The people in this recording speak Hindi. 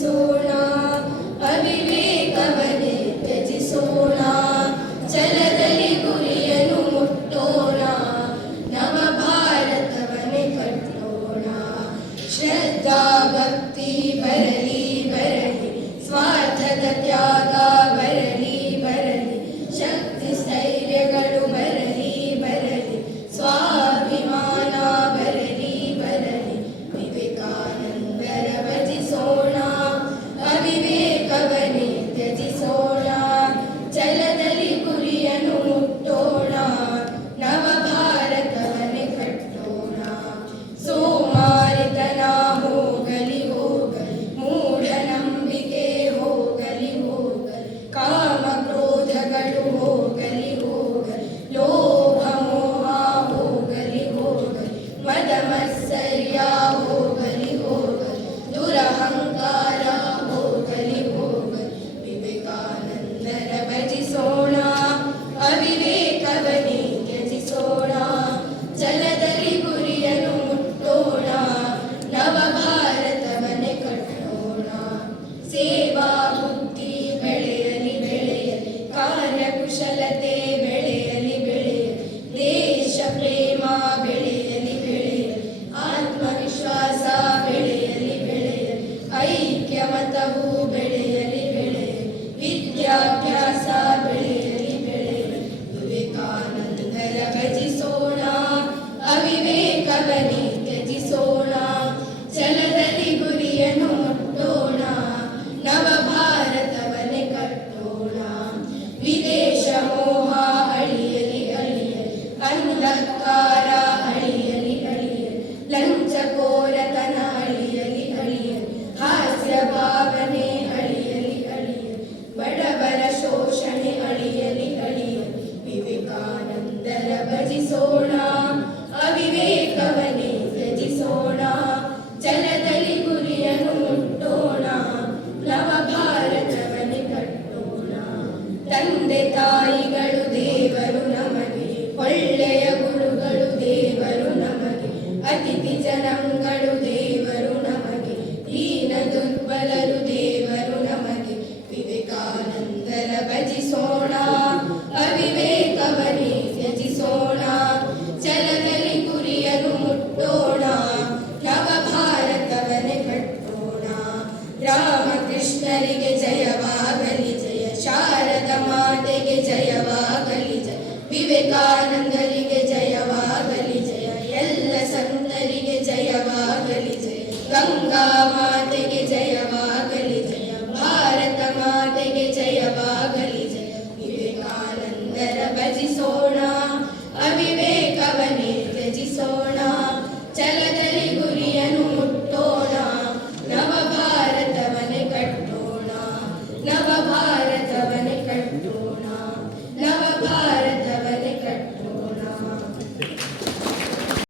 सोना सोना चलदलि गुरियनु मुट्टोणा भारत मने कट्टोणा श्रद्धा भक्ति बरली बरली स्वार्थद त्यागा ದೇಶ ಪ್ರೇಮ ಬೆಳೆ ತಂದೆ ತಾಯಿಗಳು ದೇವರು ನಮಗೆ, ಒಳ್ಳೆಯ ಗುರುಗಳು ದೇವರು ನಮಗೆ, ಅತಿಥಿ ದೇವರು ನಮಗೆ, ದೀನ ದುರ್ಬಲರು ದೇವರು ನಮಗೆ, ವಿವೇಕಾನಂದರ ಭಜಿಸೋಣ. ವಿವೇಕಾನಂದರಿಗೆ ಜಯವಾಗಲಿ ಜಯ ಎಲ್ಲ ಸಂತರಿಗೆ ಜಯವಾಗಲಿ ಜಯ ಗಂಗಾ ಮಾತೆಗೆ ಜಯವಾಗಲಿ ಜಯ ಭಾರತ ಮಾತೆಗೆ ಜಯವಾಗಲಿ ಜಯ ವಿವೇಕಾನಂದರ ಭಜಿಸೋಣ ಅವಿವೇಕ